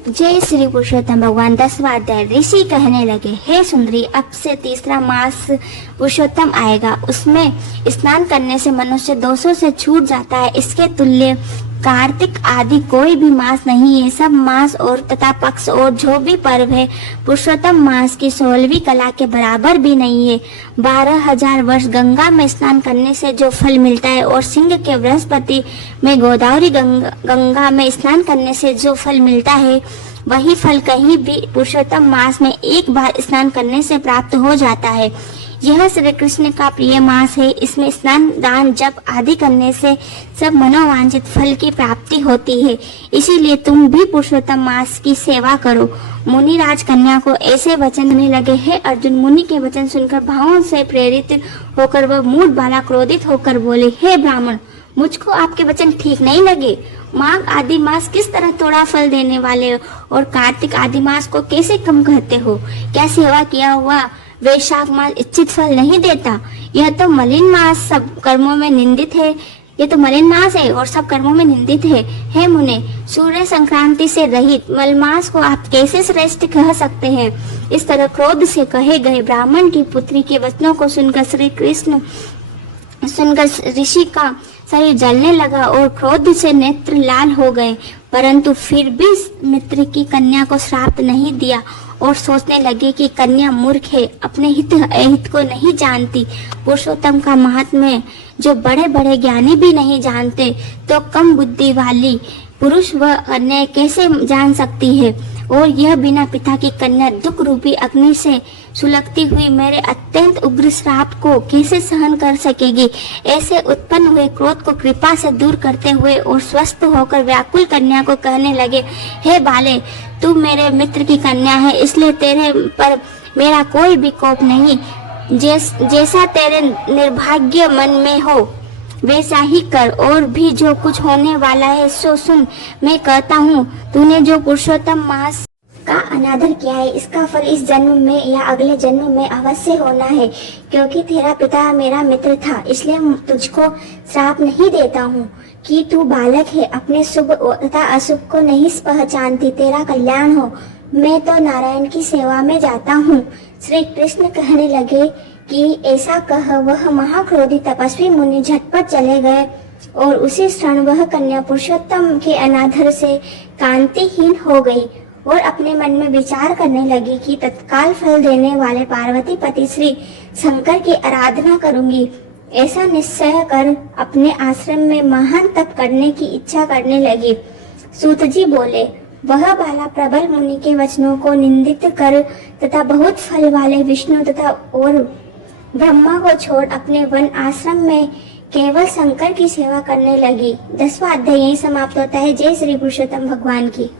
जय श्री पुरुषोत्तम भगवान। 10वां अध्याय। ऋषि कहने लगे, हे सुंदरी, अब से तीसरा मास पुरुषोत्तम आएगा। उसमें स्नान करने से मनुष्य दोषों से छूट जाता है। इसके तुल्य कार्तिक आदि कोई भी मास नहीं है। सब मास और तथा पक्ष और जो भी पर्व है पुरुषोत्तम मास की 16वीं कला के बराबर भी नहीं है। 12,000 वर्ष गंगा में स्नान करने से जो फल मिलता है और सिंह के बृहस्पति में गोदावरी गंगा में स्नान करने से जो फल मिलता है, वही फल कहीं भी पुरुषोत्तम मास में एक बार स्नान करने से प्राप्त हो जाता है। यह श्री कृष्ण का प्रिय मास है। इसमें स्नान, दान, जप आदि करने से सब मनोवांछित फल की प्राप्ति होती है। इसीलिए तुम भी पुरुषोत्तम मास की सेवा करो। मुनि राज कन्या को ऐसे वचन देने लगे। हे अर्जुन, मुनि के वचन सुनकर भावों से प्रेरित होकर वह मूढ़ बाला क्रोधित होकर बोले, हे ब्राह्मण, मुझको आपके वचन ठीक नहीं लगे। माघ आदि मास किस तरह थोड़ा फल देने वाले और कार्तिक आदि मास को कैसे कम कहते हो? क्या सेवा किया हुआ वैशाख मास इच्छित फल नहीं देता? यह तो मलिन मास सब कर्मों में निंदित है। ये तो मलिन मास है और सब कर्मों में निंदित है। हे मुने, सूर्य संक्रांति से रहित मलमास को आप कैसे श्रेष्ठ कह सकते हैं? इस तरह क्रोध से कहे गए ब्राह्मण की पुत्री के वचनों को सुनकर ऋषि का शरीर जलने लगा और क्रोध से नेत्र लाल हो गए, परंतु फिर भी मित्र की कन्या को श्राप नहीं दिया और सोचने लगे कि कन्या मूर्ख है, अपने हित अहित को नहीं जानती। पुरुषोत्तम का महात्म्य जो बड़े बड़े ज्ञानी भी नहीं जानते, तो कम बुद्धि वाली पुरुष वह अन्याय कैसे जान सकती है? और यह बिना पिता की कन्या दुख रूपी अग्नि से सुलगती हुई मेरे अत्यंत उग्र श्राप को कैसे सहन कर सकेगी? ऐसे उत्पन्न हुए क्रोध को कृपा से दूर करते हुए और स्वस्थ होकर व्याकुल कन्या को कहने लगे, हे बाले, तू मेरे मित्र की कन्या है, इसलिए तेरे पर मेरा कोई भी कोप नहीं। जैसा तेरे निर्भाग्य मन में हो वैसा ही कर, और भी जो कुछ होने वाला है सो सुन। मैं कहता हूँ, तूने जो पुरुषोत्तम मास का अनादर किया है, इसका फल इस जन्म में या अगले जन्म में अवश्य होना है। क्योंकि तेरा पिता मेरा मित्र था, इसलिए तुझको श्राप नहीं देता हूँ कि तू बालक है, अपने शुभ तथा अशुभ को नहीं पहचानती। तेरा कल्याण हो। मैं तो नारायण की सेवा में जाता हूँ। श्री कृष्ण कहने लगे कि ऐसा कह वह महाक्रोधी तपस्वी मुनि झटपट चले गए और उसी क्षण वह कन्या पुरुषोत्तम के अनादर से कांतिहीन हो गई और अपने मन में विचार करने लगी कि तत्काल फल देने वाले पार्वती पति श्री शंकर की आराधना करूंगी। ऐसा निश्चय कर अपने आश्रम में महान तप करने की इच्छा करने लगी। सूत जी बोले, वह बाला प्रबल मुनि के वचनों को निंदित कर तथा बहुत फल वाले विष्णु तथा और ब्रह्मा को छोड़ अपने वन आश्रम में केवल शंकर की सेवा करने लगी। 10वां अध्याय यही समाप्त होता है। जय श्री पुरुषोत्तम भगवान की।